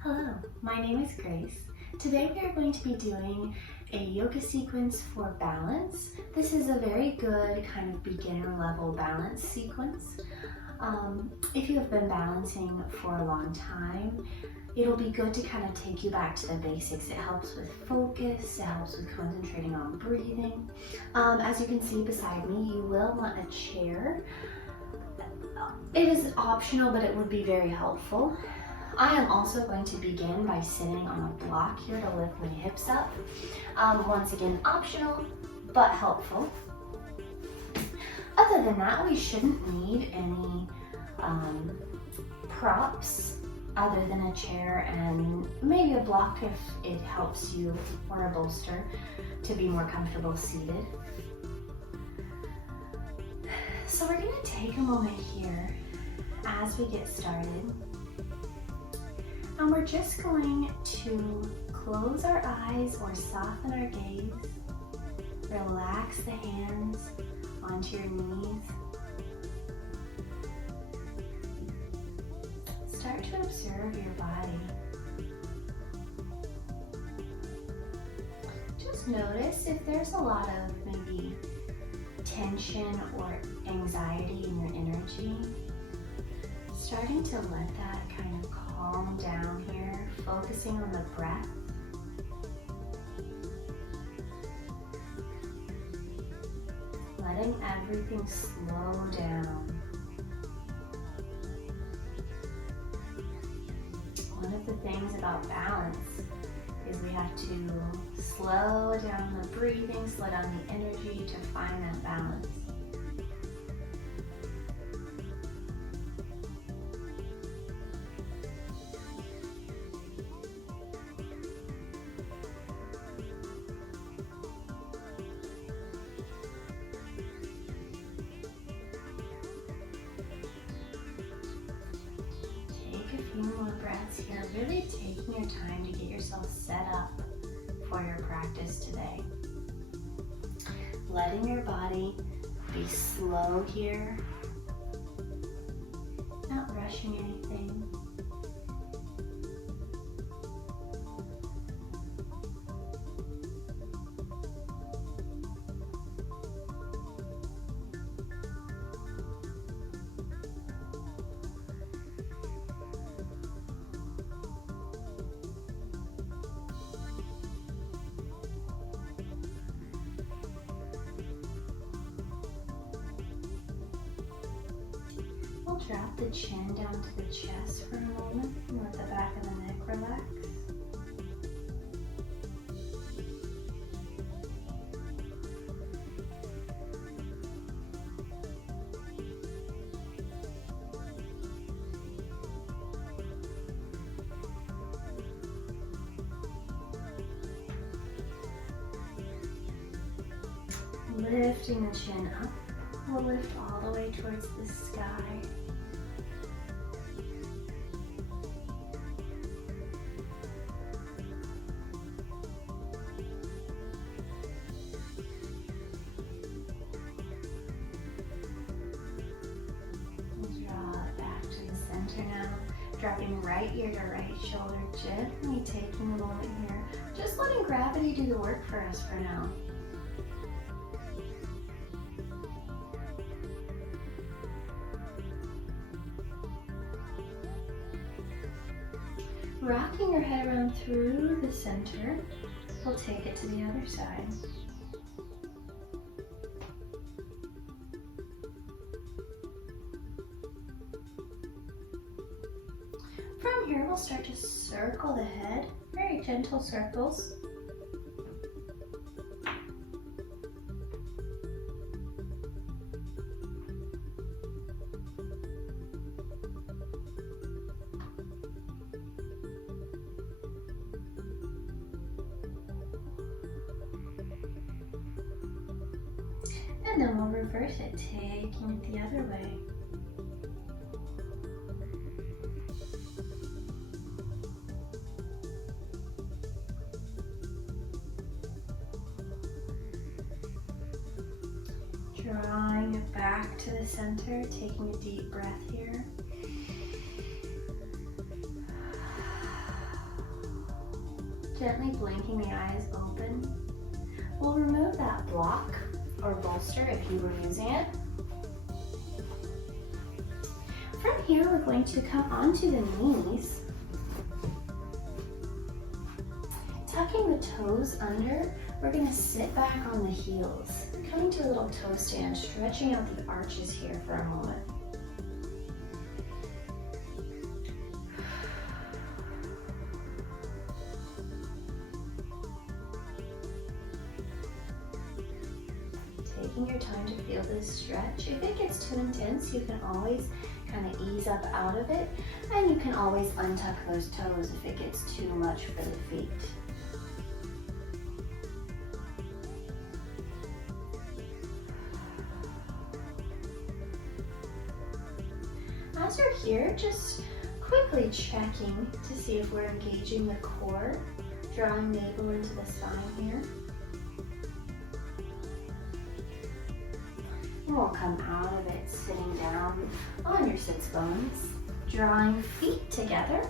Hello, my name is Grace. Today we are going to be doing a yoga sequence for balance. This is a very good kind of beginner level balance sequence. If you have been balancing for a long time, it'll be good to kind of take you back to the basics. It helps with focus, it helps with concentrating on breathing. As you can see beside me, you will want a chair. It is optional, but it would be very helpful. I am also going to begin by sitting on a block here to lift my hips up. Once again, optional, but helpful. Other than that, we shouldn't need any props other than a chair and maybe a block if it helps you, or a bolster to be more comfortable seated. So we're going to take a moment here as we get started. And we're just going to close our eyes or soften our gaze. Relax the hands onto your knees. Start to observe your body. Just notice if there's a lot of maybe tension or anxiety in your energy. Starting to let that kind of calm down here, focusing on the breath. Letting everything slow down. One of the things about balance is we have to slow down the breathing, slow down the energy to find that balance. More breaths here, really taking your time to get yourself set up for your practice today. Letting your body be slow here, not rushing anything. We'll drop the chin down to the chest for a moment and let the back of the neck relax. Lifting the chin up, we'll lift all the way towards the sky. Now, dropping right ear to right shoulder, gently taking a moment here, just letting gravity do the work for us for now. Rocking your head around through the center, we'll take it to the other side. From here, we'll start to circle the head, very gentle circles. And then we'll reverse it, taking it the other way. Drawing it back to the center, taking a deep breath here. Gently blinking the eyes open. We'll remove that block or bolster if you were using it. From here, we're going to come onto the knees, tucking the toes under. We're going to sit back on the heels, coming to a little toe stand, stretching out the arches here for a moment. Taking your time to feel this stretch. If it gets too intense, you can always kind of ease up out of it, and you can always untuck those toes if it gets too much for the feet. As you're here, just quickly checking to see if we're engaging the core, drawing navel into the spine here. And we'll come out of it sitting down on your sits bones, drawing feet together.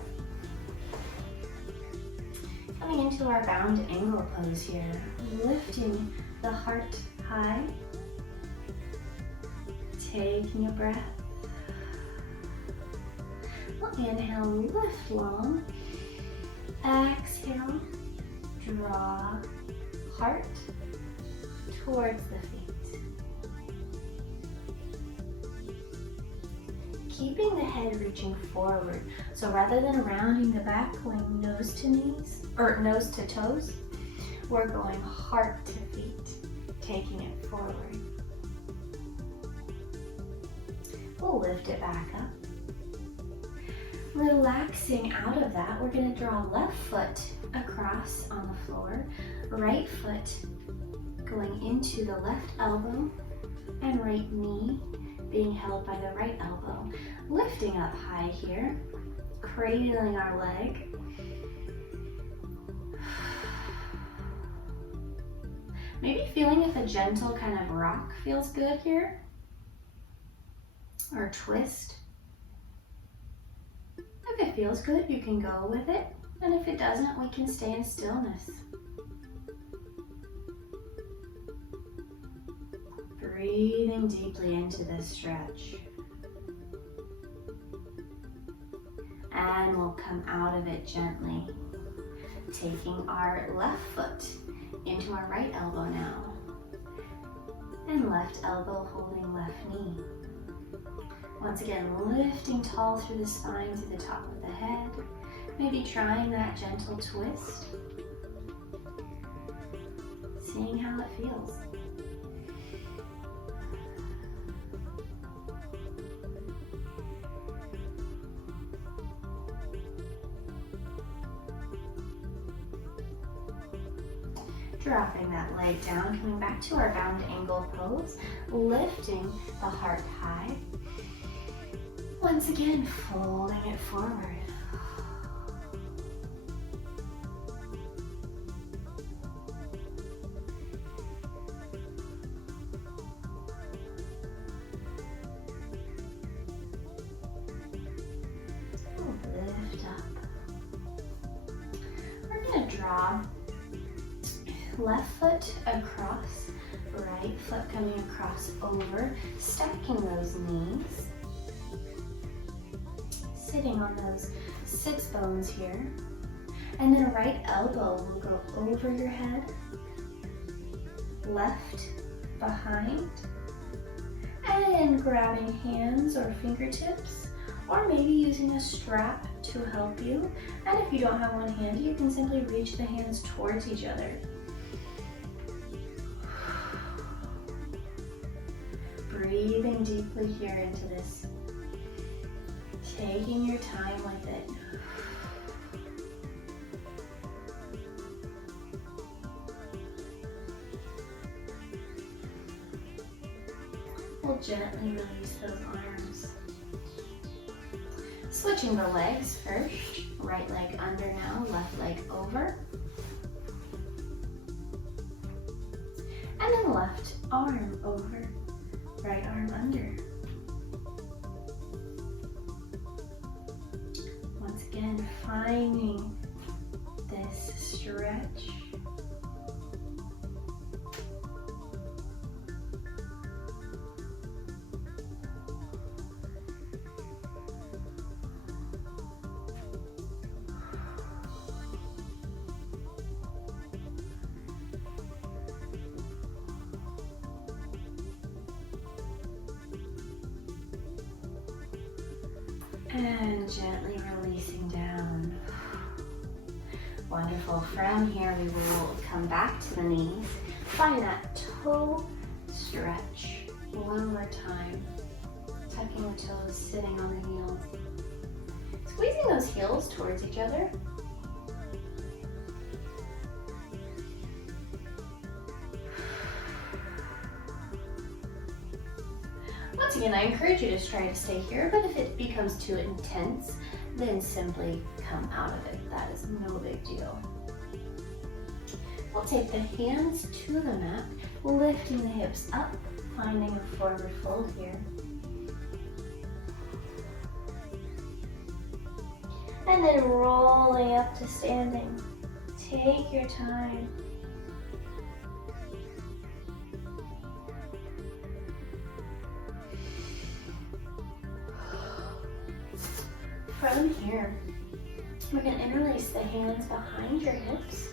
Coming into our bound angle pose here, lifting the heart high, taking a breath. We'll inhale, lift long. Exhale, draw heart towards the feet. Keeping the head reaching forward. So rather than rounding the back, going nose to knees, or nose to toes, we're going heart to feet, taking it forward. We'll lift it back up. Relaxing out of that, we're going to draw left foot across on the floor, right foot going into the left elbow, and right knee being held by the right elbow. Lifting up high here, cradling our leg. Maybe feeling if a gentle kind of rock feels good here, or twist. If it feels good, you can go with it, and if it doesn't, we can stay in stillness. Breathing deeply into this stretch. And we'll come out of it gently, taking our left foot into our right elbow now, and left elbow holding left knee. Once again, lifting tall through the spine to the top of the head, maybe trying that gentle twist, seeing how it feels. Dropping that leg down, coming back to our bound angle pose, lifting the heart high. Once again, folding it forward. Lift up. We're going to draw left foot across, right foot coming across over, stacking those knees. Sitting on those sits bones here. And then right elbow will go over your head, left behind, and grabbing hands or fingertips, or maybe using a strap to help you. And if you don't have one handy, you can simply reach the hands towards each other. Breathing deeply here into this. Taking your time with it. We'll gently release those arms. Switching the legs first. Right leg under now, left leg over. And then left arm over, right arm under. Once again, finding this stretch. And gently releasing down. Wonderful. From here, we will come back to the knees. Find that toe stretch. One more time. Tucking the toes, sitting on the heels. Squeezing those heels towards each other. Once again, I encourage you to try to stay here, but if it becomes too intense, then simply come out of it. That is no big deal. We'll take the hands to the mat, lifting the hips up, finding a forward fold here. And then rolling up to standing. Take your time. From here, we're going to interlace the hands behind your hips,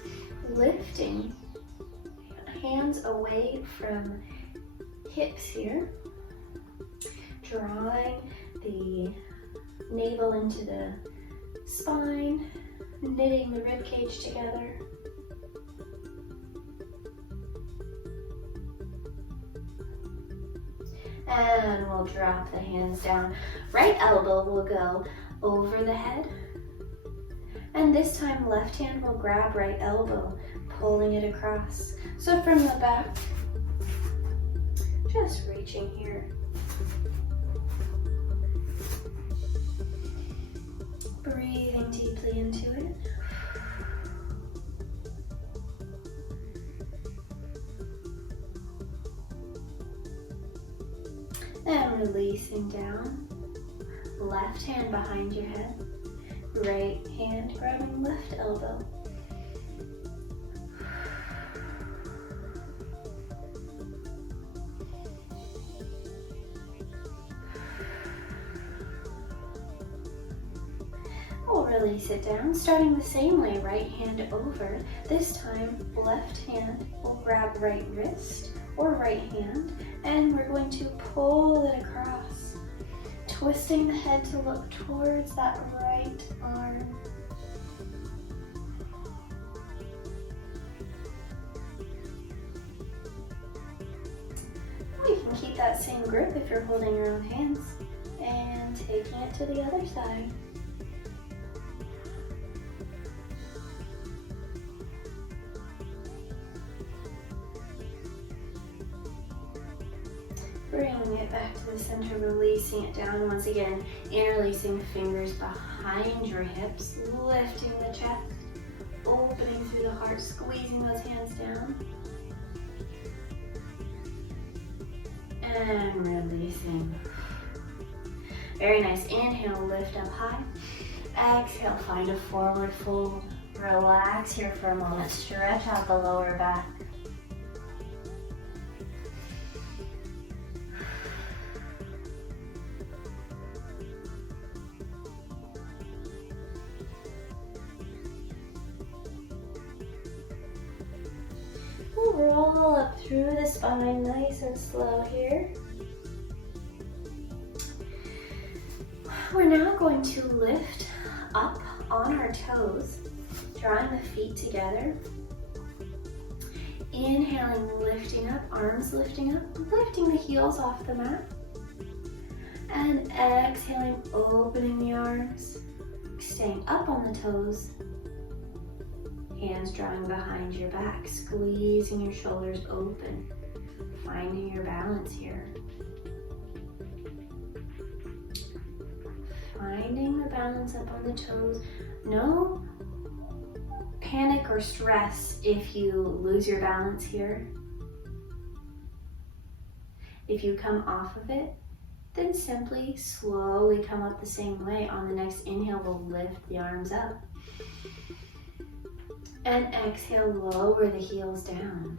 lifting hands away from hips here, drawing the navel into the spine, knitting the rib cage together. And we'll drop the hands down. Right elbow will go over the head. And this time, left hand will grab right elbow, pulling it across. So from the back, just reaching here. Breathing deeply into it. And releasing down. Left hand behind your head. Right hand grabbing left elbow. We'll release it down, starting the same way, right hand over. This time, left hand will grab right wrist or right hand, and we're going to pull it across, twisting the head to look towards that right arm. You can keep that same grip if you're holding your own hands, and taking it to the other side. Bringing it back to the center, releasing it down once again, interlacing the fingers behind your hips, lifting the chest, opening through the heart, squeezing those hands down. And releasing. Very nice. Inhale, lift up high. Exhale, find a forward fold. Relax here for a moment. Stretch out the lower back. Roll up through the spine, nice and slow here. We're now going to lift up on our toes, drawing the feet together. Inhaling, lifting up, arms lifting up, lifting the heels off the mat. And exhaling, opening the arms, staying up on the toes. Hands drawing behind your back, squeezing your shoulders open, finding your balance here. Finding the balance up on the toes. No panic or stress if you lose your balance here. If you come off of it, then simply slowly come up the same way. On the next inhale, we'll lift the arms up. And exhale, lower the heels down.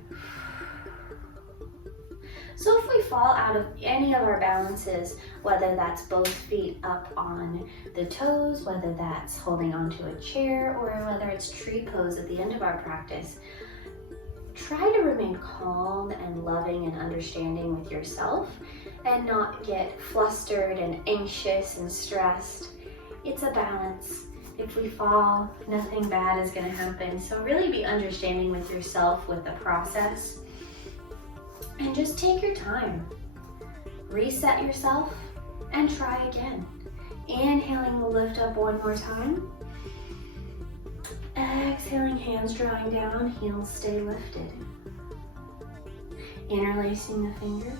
So if we fall out of any of our balances, whether that's both feet up on the toes, whether that's holding onto a chair, or whether it's tree pose at the end of our practice, try to remain calm and loving and understanding with yourself and not get flustered and anxious and stressed. It's a balance. If we fall, nothing bad is going to happen. So really be understanding with yourself with the process. And just take your time. Reset yourself and try again. Inhaling, we'll lift up one more time. Exhaling, hands drawing down, heels stay lifted. Interlacing the fingers.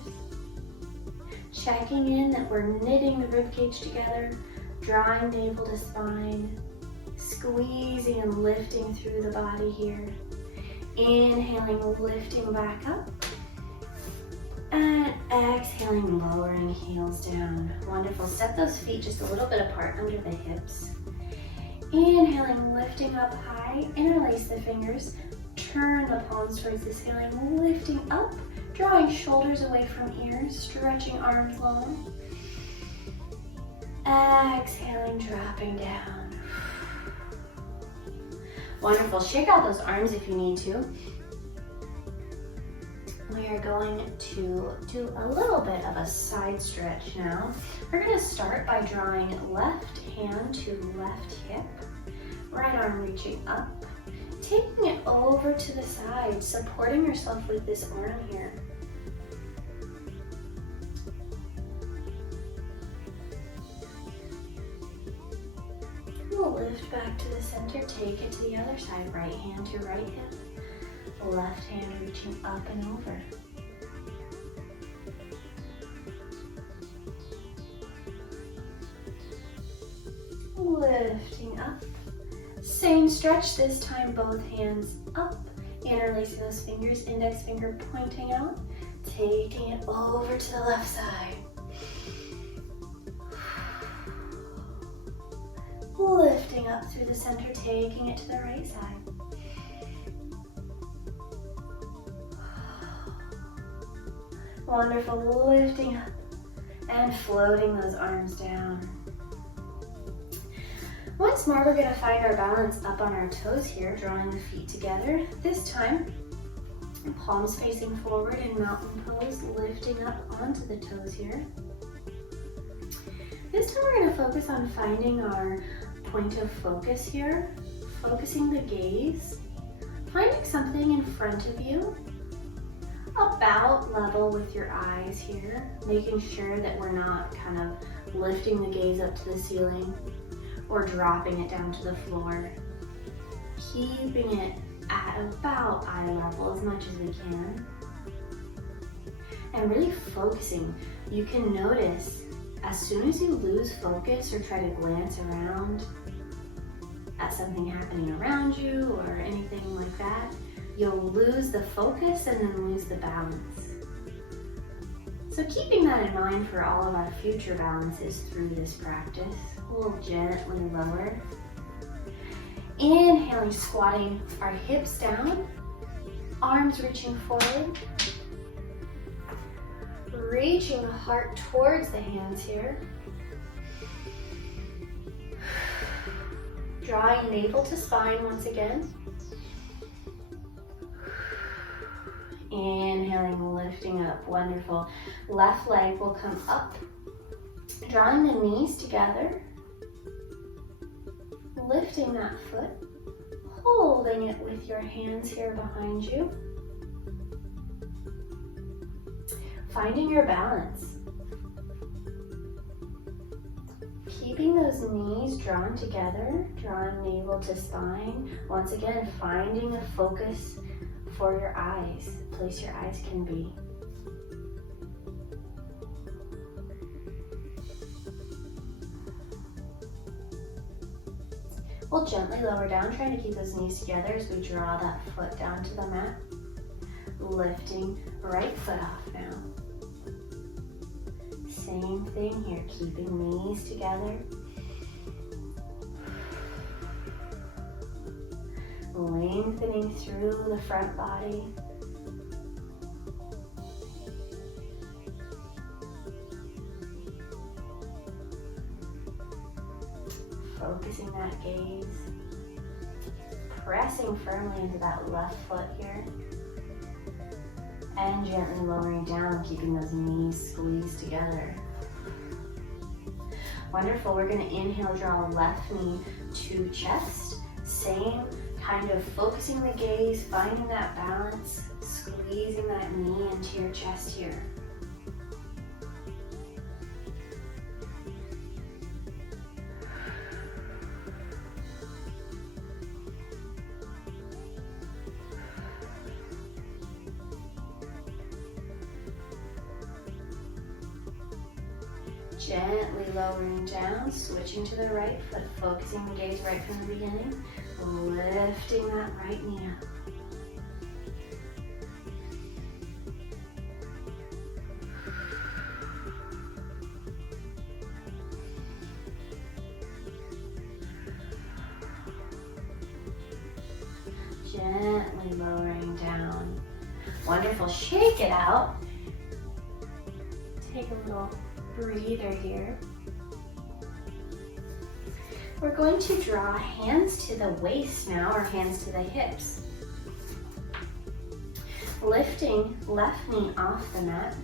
Checking in that we're knitting the ribcage together, drawing navel to spine, squeezing and lifting through the body here. Inhaling, lifting back up. And exhaling, lowering heels down. Wonderful. Step those feet just a little bit apart under the hips. Inhaling, lifting up high. Interlace the fingers. Turn the palms towards the ceiling, lifting up. Drawing shoulders away from ears. Stretching arms long. Exhaling, dropping down. Wonderful. Shake out those arms if you need to. We are going to do a little bit of a side stretch now. We're going to start by drawing left hand to left hip, right arm reaching up, taking it over to the side, supporting yourself with this arm here. We'll lift back to the center, take it to the other side, right hand to right hip. Left hand reaching up and over. Lifting up. Same stretch, this time both hands up. Interlacing those fingers, index finger pointing out. Taking it over to the left side. Lifting up through the center, taking it to the right side. Wonderful, lifting up and floating those arms down. Once more, we're going to find our balance up on our toes here, drawing the feet together. This time, palms facing forward in mountain pose, lifting up onto the toes here. This time, we're going to focus on finding our point of focus here, focusing the gaze, finding something in front of you, about level with your eyes here, making sure that we're not kind of lifting the gaze up to the ceiling or dropping it down to the floor. Keeping it at about eye level as much as we can. And really focusing. You can notice as soon as you lose focus or try to glance around at something happening around you or anything like that, you'll lose the focus and then lose the balance. So keeping that in mind for all of our future balances through this practice, we'll gently lower. Inhaling, squatting our hips down, arms reaching forward. Reaching the heart towards the hands here. Drawing navel to spine once again. Inhaling, lifting up, wonderful. Left leg will come up, drawing the knees together, lifting that foot, holding it with your hands here behind you. Finding your balance. Keeping those knees drawn together, drawing navel to spine. Once again, finding a focus for your eyes, the place your eyes can be. We'll gently lower down, trying to keep those knees together as we draw that foot down to the mat. Lifting right foot off now. Same thing here, keeping knees together. Lean lengthening through the front body. Focusing that gaze. Pressing firmly into that left foot here. And gently lowering down, keeping those knees squeezed together. Wonderful. We're going to inhale, draw left knee to chest. Same kind of focusing the gaze, finding that balance, squeezing that knee into your chest here. Gently lowering down, switching to the right foot, focusing the gaze right from the beginning, lifting that right knee up. Gently lowering down. Wonderful. Shake it out. Take a little breather here. We're going to draw hands to the waist now, or hands to the hips. Lifting left knee off the mat.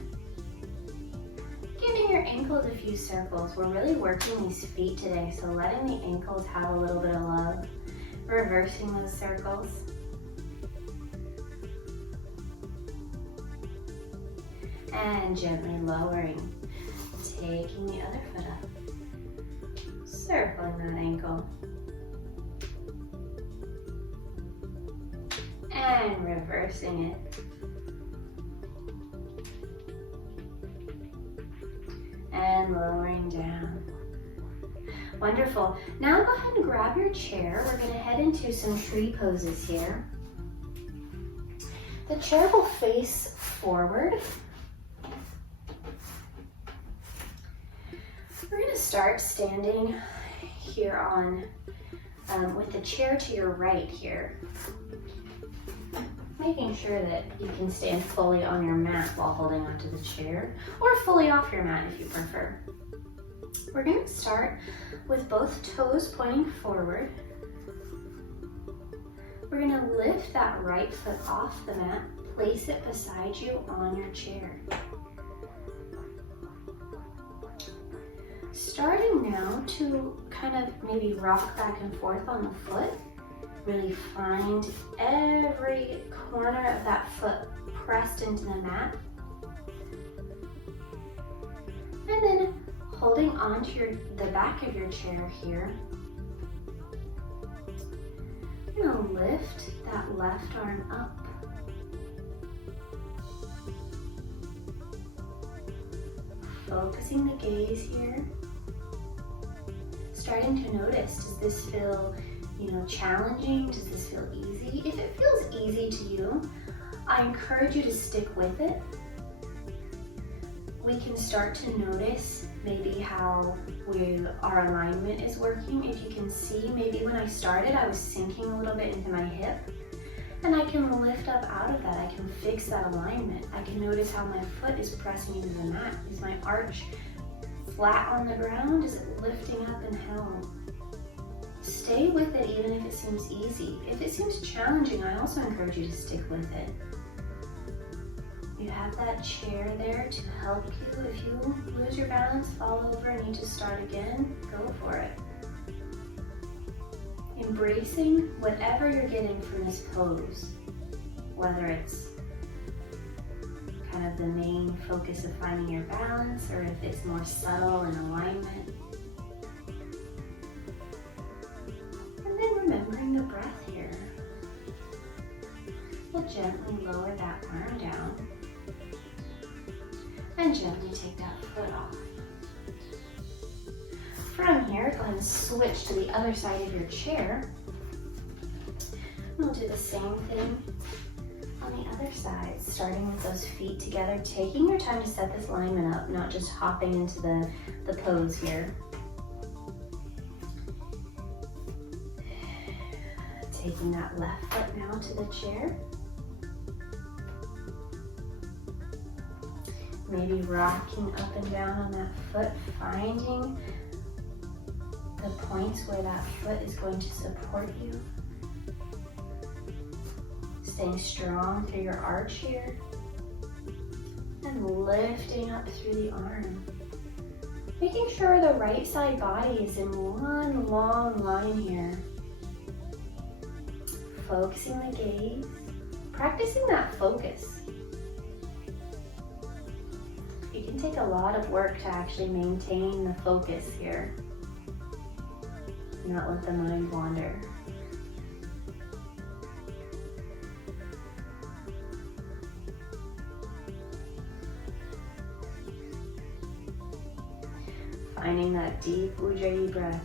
Giving your ankles a few circles. We're really working these feet today, so letting the ankles have a little bit of love. Reversing those circles. And gently lowering. Taking the other foot up, circling that ankle, and reversing it, and lowering down. Wonderful. Now go ahead and grab your chair. We're going to head into some tree poses here. The chair will face forward. We're going to start standing here on, with the chair to your right here. Making sure that you can stand fully on your mat while holding onto the chair, or fully off your mat if you prefer. We're going to start with both toes pointing forward. We're going to lift that right foot off the mat, place it beside you on your chair. Starting now to kind of maybe rock back and forth on the foot. Really find every corner of that foot pressed into the mat. And then holding onto the back of your chair here. You're going to lift that left arm up. Focusing the gaze here. Starting to notice, does this feel, challenging? Does this feel easy? If it feels easy to you, I encourage you to stick with it. We can start to notice maybe how our alignment is working. If you can see, maybe when I started, I was sinking a little bit into my hip, and I can lift up out of that. I can fix that alignment. I can notice how my foot is pressing into the mat. Is my arch flat on the ground? Is it lifting up and held? Stay with it even if it seems easy. If it seems challenging, I also encourage you to stick with it. You have that chair there to help you. If you lose your balance, fall over, and need to start again, go for it. Embracing whatever you're getting from this pose, whether it's kind of the main focus of finding your balance, or if it's more subtle in alignment. And then remembering the breath here. We'll gently lower that arm down and gently take that foot off. From here, go ahead and switch to the other side of your chair. We'll do the same thing on the other side, starting with those feet together, taking your time to set this alignment up, not just hopping into the pose here. taking that left foot now to the chair. Maybe rocking up and down on that foot, finding the points where that foot is going to support you. Staying strong through your arch here. And lifting up through the arm. Making sure the right side body is in one long line here. Focusing the gaze. Practicing that focus. It can take a lot of work to actually maintain the focus here. Not let the mind wander. Finding that deep Ujjayi breath.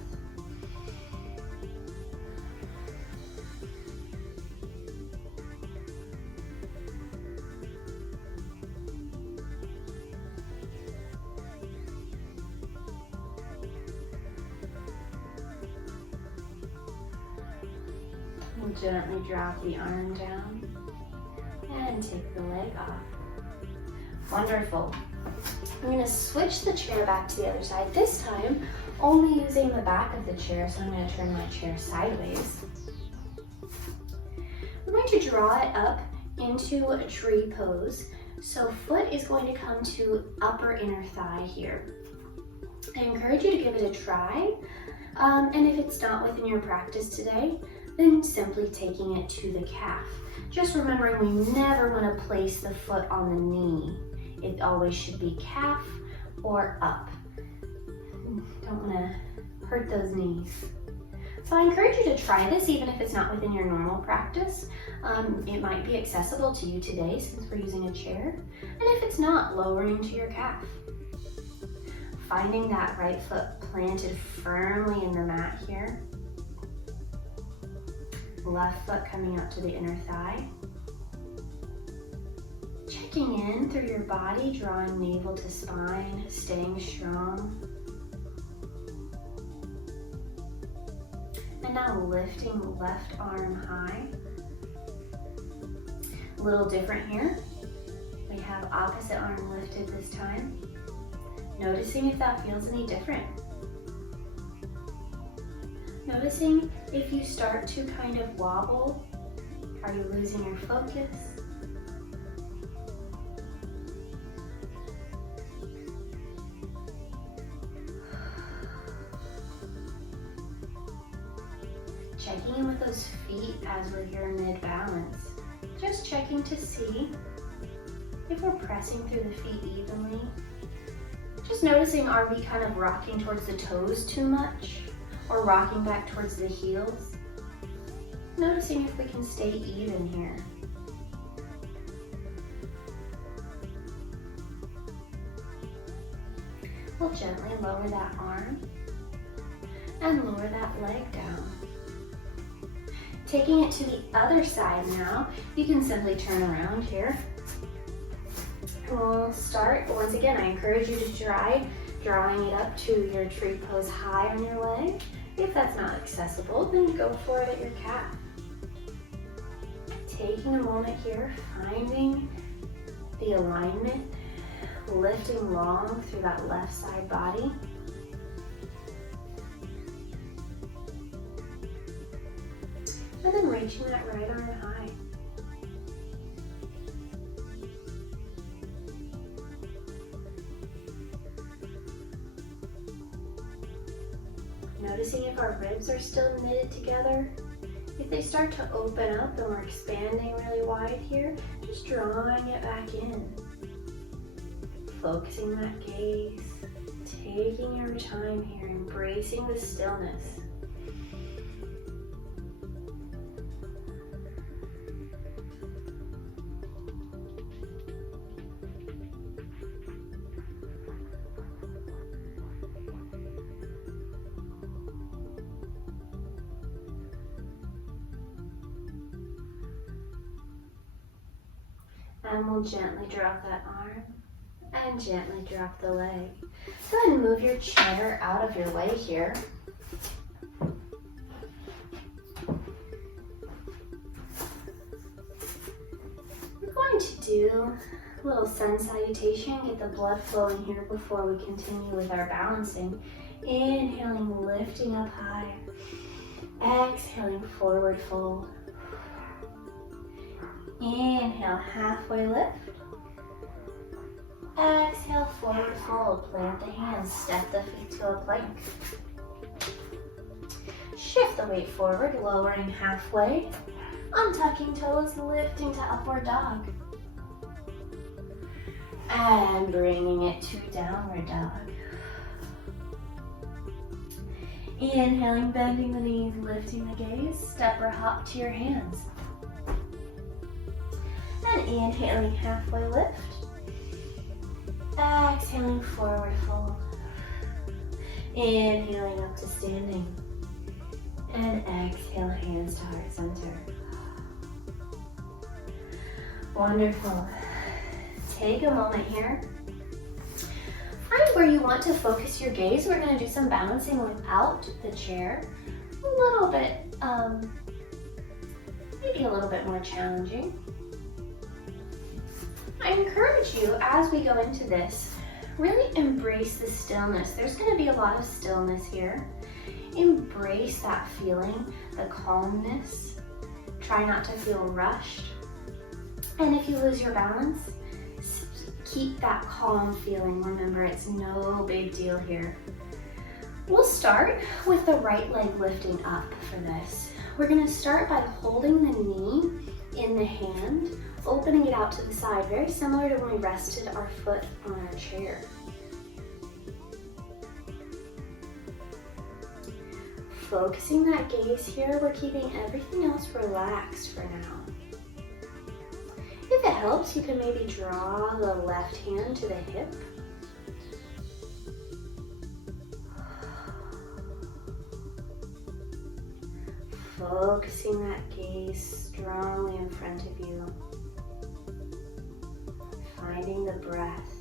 And gently drop the arm down and take the leg off. Wonderful. I'm going to switch the chair back to the other side. This time, only using the back of the chair, so I'm going to turn my chair sideways. I'm going to draw it up into a tree pose. So foot is going to come to upper inner thigh here. I encourage you to give it a try. And if it's not within your practice today, then simply taking it to the calf. Just remembering we never want to place the foot on the knee. It always should be calf or up. Don't want to hurt those knees. So I encourage you to try this even if it's not within your normal practice. It might be accessible to you today since we're using a chair. And if it's not, lowering to your calf. Finding that right foot planted firmly in the mat here. Left foot coming up to the inner thigh. Checking in through your body, drawing navel to spine, staying strong. And now lifting left arm high. A little different here. We have opposite arm lifted this time. Noticing if that feels any different. Noticing if you start to kind of wobble. Are you losing your focus? Checking in with those feet as we're here mid-balance. Just checking to see if we're pressing through the feet evenly. Just noticing, are we kind of rocking towards the toes too much or rocking back towards the heels? Noticing if we can stay even here. We'll gently lower that arm and lower that leg down. Taking it to the other side now, you can simply turn around here. We'll start, once again, I encourage you to try drawing it up to your tree pose high on your leg. If that's not accessible, then go for it at your calf. Taking a moment here, finding the alignment, lifting long through that left side body. And then reaching that right arm high. Noticing if our ribs are still knitted together. If they start to open up and we're expanding really wide here, just drawing it back in. Focusing that gaze, taking your time here, embracing the stillness. And we'll gently drop that arm and gently drop the leg. Go ahead and move your chair out of your way here. do a little sun salutation, get the blood flowing here before we continue with our balancing. Inhaling, lifting up high. Exhaling, forward fold. Inhale, halfway lift. Exhale, forward fold. Plant the hands, step the feet to a plank. Shift the weight forward, lowering halfway. Untucking toes, lifting to upward dog. And bringing it to downward dog. Inhaling, bending the knees, lifting the gaze. Step or hop to your hands. And inhaling, halfway lift. Exhaling, forward fold. Inhaling up to standing. And exhale, hands to heart center. Wonderful. Take a moment here. Find where you want to focus your gaze. We're going to do some balancing without the chair. A little bit, maybe a little bit more challenging. I encourage you, as we go into this, really embrace the stillness. There's going to be a lot of stillness here. Embrace that feeling, the calmness. Try not to feel rushed. And if you lose your balance, keep that calm feeling. Remember, it's no big deal here. We'll start with the right leg lifting up for this. We're going to start by holding the knee in the hand, opening it out to the side, very similar to when we rested our foot on our chair. Focusing that gaze here, we're keeping everything else relaxed for now. If it helps, you can maybe draw the left hand to the hip. Focusing that gaze strongly in front of you. Finding the breath.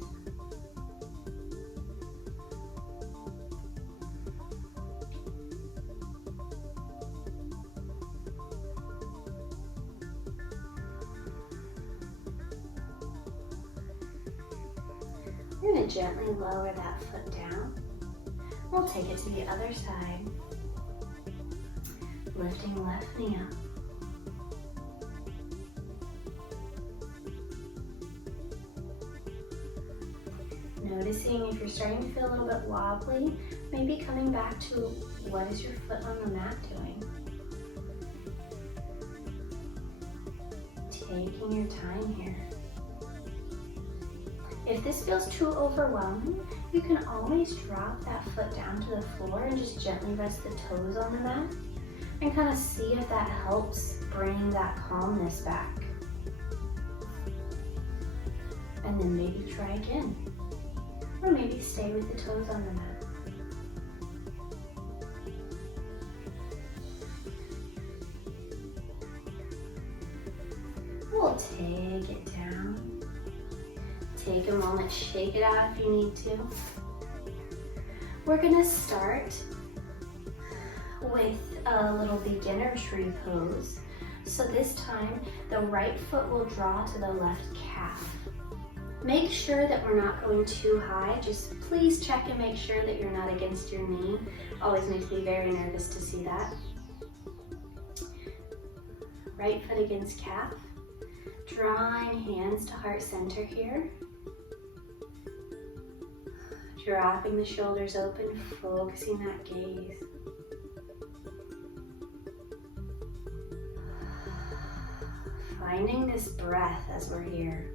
We're going to gently lower that foot down. We'll take it to the other side. Lifting left knee up. Noticing if you're starting to feel a little bit wobbly, maybe coming back to what is your foot on the mat doing. Taking your time here. If this feels too overwhelming, you can always drop that foot down to the floor and just gently rest the toes on the mat and kind of see if that helps bring that calmness back. And then maybe try again. Or maybe stay with the toes on the mat. We'll take it down. Take a moment, shake it out if you need to. We're gonna start with a little beginner tree pose. So this time, the right foot will draw to the left calf. Make sure that we're not going too high. Just please check and make sure that you're not against your knee. Always makes me very nervous to see that. Right foot against calf. Drawing hands to heart center here. Dropping the shoulders open, focusing that gaze. Finding this breath as we're here.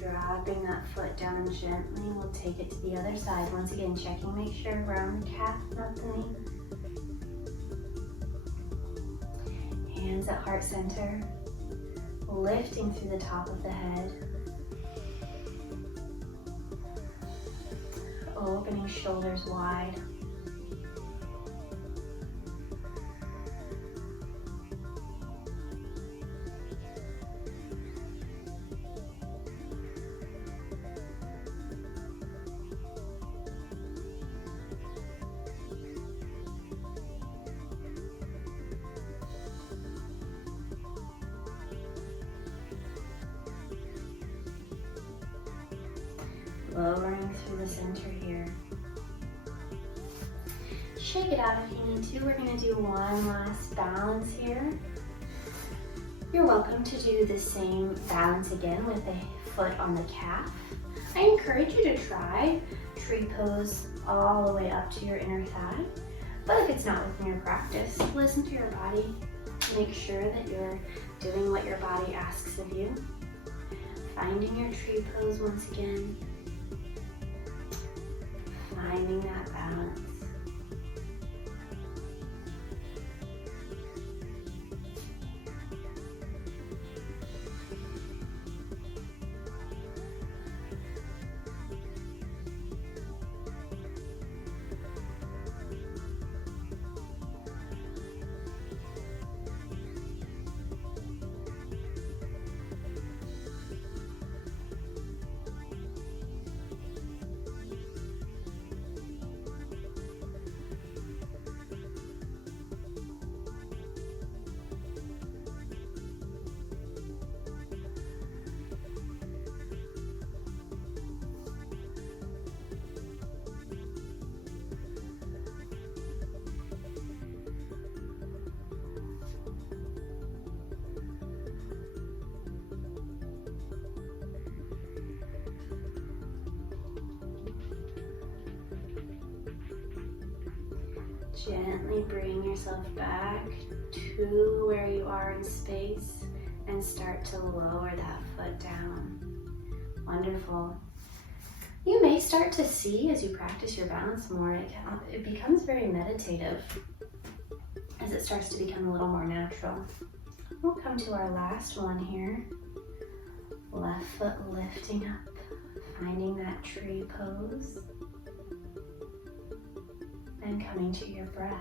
Dropping that foot down gently, we'll take it to the other side. Once again, checking, make sure we're on the calf, not the knee. Hands at heart center, lifting through the top of the head. opening shoulders wide. Lowering through the center here. Shake it out if you need to. We're going to do one last balance here. You're welcome to do the same balance again with the foot on the calf. I encourage you to try tree pose all the way up to your inner thigh. But if it's not within your practice, listen to your body. Make sure that you're doing what your body asks of you. Finding your tree pose once again. Finding that balance. Gently bring yourself back to where you are in space and start to lower that foot down. Wonderful. You may start to see as you practice your balance more, it becomes very meditative as it starts to become a little more natural. We'll come to our last one here. Left foot lifting up, finding that tree pose. And coming to your breath.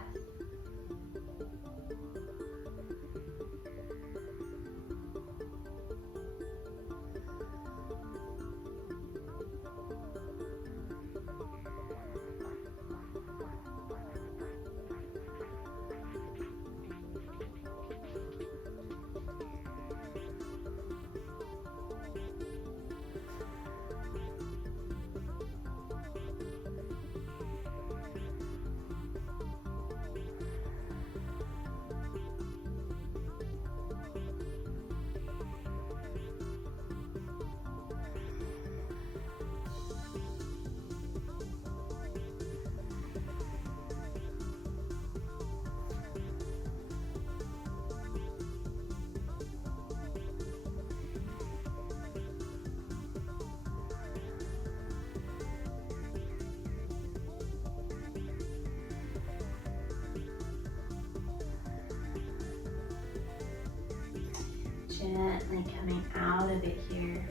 Gently coming out of it here.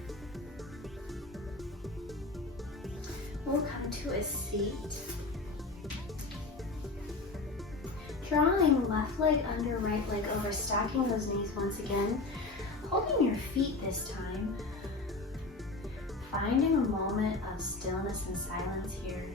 We'll come to a seat. Drawing left leg under, right leg over, stacking those knees once again. Holding your feet this time. Finding a moment of stillness and silence here.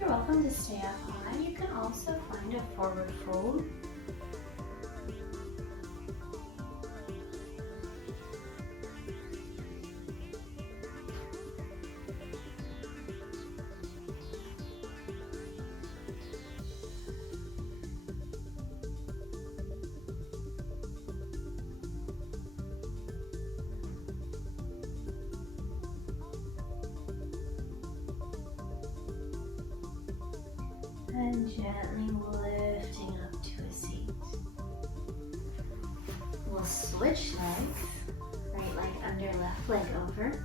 You're welcome to stay up high. You can also find a forward fold. And gently lifting up to a seat. We'll switch legs. Right leg under, left leg over.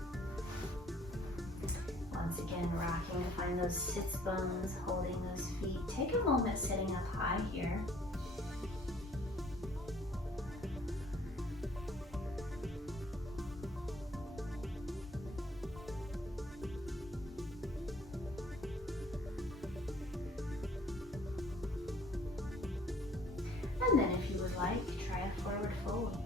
Once again, Again, rocking to find those sits bones, holding those feet. Take a moment sitting up high here. And then if you would like, try a forward fold.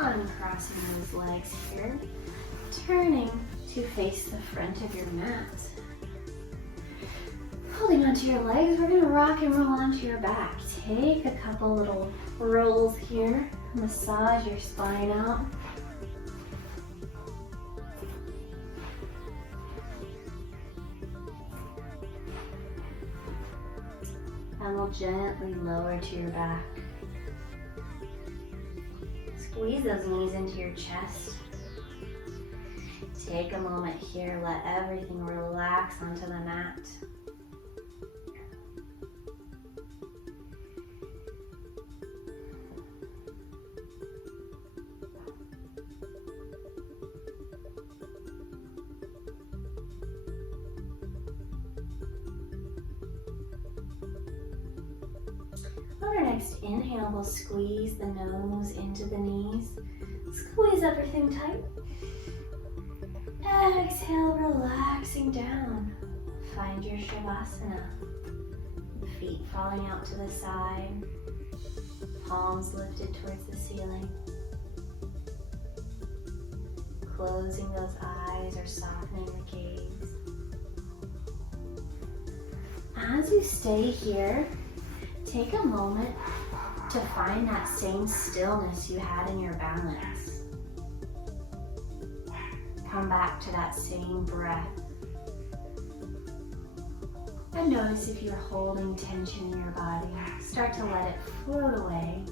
Uncrossing those legs here, turning to face the front of your mat. Holding onto your legs, we're going to rock and roll onto your back. Take a couple little rolls here, massage your spine out. And we'll gently lower to your back. Squeeze those knees into your chest. Take a moment here, let everything relax onto the mat. On our next inhale, we'll squeeze the nose into the knees. Squeeze everything tight. Exhale, relaxing down. Find your Shavasana. Feet falling out to the side. Palms lifted towards the ceiling. Closing those eyes or softening the gaze. As you stay here, take a moment to find that same stillness you had in your balance. Come back to that same breath. And notice if you're holding tension in your body, start to let it float away.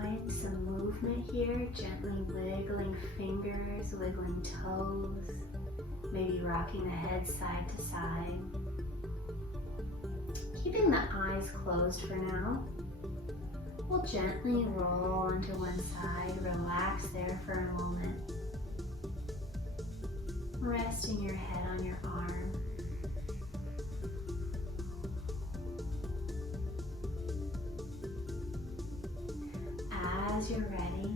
find some movement here, gently wiggling fingers, wiggling toes, maybe rocking the head side to side. Keeping the eyes closed for now. We'll gently roll onto one side, relax there for a moment. Resting your head on your arm. As you're ready,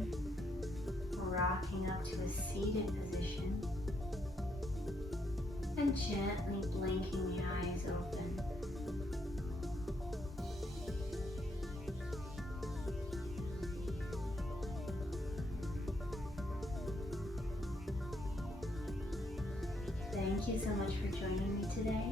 rocking up to a seated position and gently blinking the eyes open. Thank you so much for joining me today.